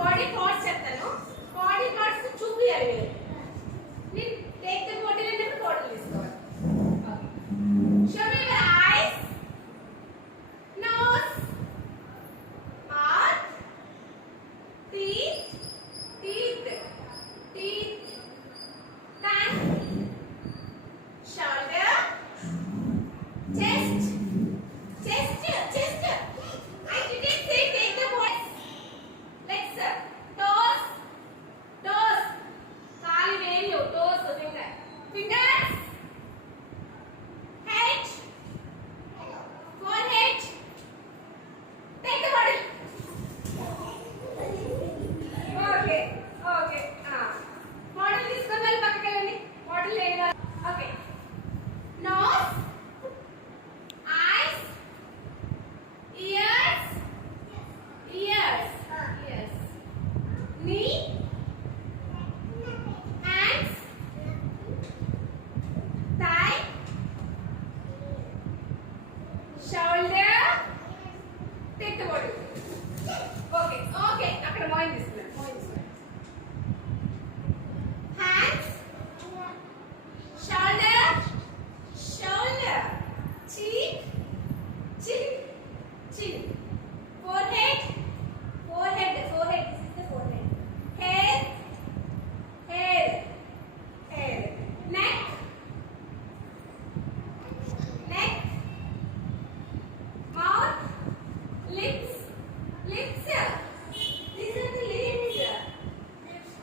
Body parts చెప్తాను. Body parts చూపియాలి. మీరు టేక్ ద బాటిల్ అంటే బాటిల్ తీసుకోవాలి. Show me your eyes, nose, mouth, teeth, tongue, shoulder, chest. I didn't say take the voice. Legs, toes, కాలి వేళ్ళు, toes, fingers, head, forehead. Take the body. Okay. Model తీసుకొని వెళ్ళి పక్కకి వెళ్ళండి. Model లేదు. Okay. Nose, eyes, ears, knee, hands, thigh, shoulder. Take the body. Okay. అక్కడ Moeen తీసుకున్నాను. Hands, shoulder, cheek, chin, forehead. This is the forehead. Hair, neck, mouth, lips. These are the lips.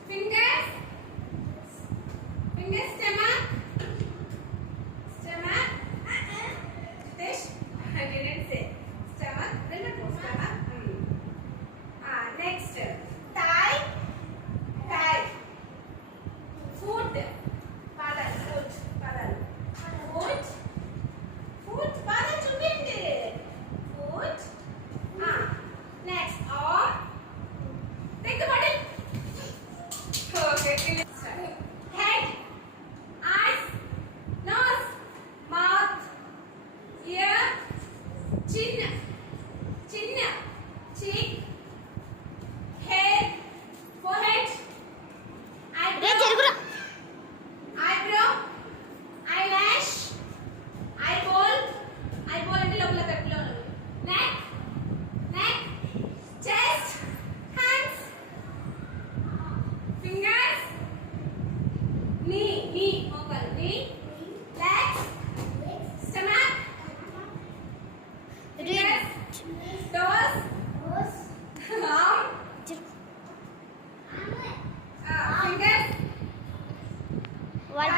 Fingers, stomach. This I didn't say. Stomach. Stomach. Next, thigh. Foot. Foot. Padal చూపించండి. Foot. Next, arm. Take the bottle. Okay. Head, eyes, nose, mouth, ear, chin, cheek, hair, forehead, eyebrow, eyelash, eyeball అంటే లోపల కట్టులో ఉన్నది. neck, chest, hands, fingers, knee, మోకాలు, legs, stomach, fingers, toes, arm, fingers, What